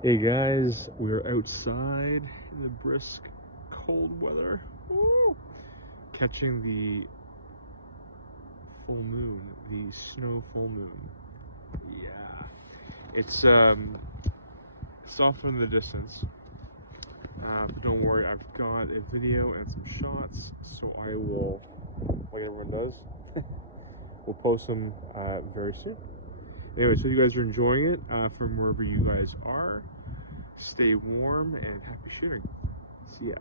Hey guys, we're outside in the brisk cold weather. Woo! Catching the full moon, the snow full moon. Yeah. It's off in the distance. But don't worry, I've got a video and some shots, so I will, like everyone does, we'll post them very soon. Anyway, so you guys are enjoying it from wherever you guys are. Stay warm and happy shooting. See ya.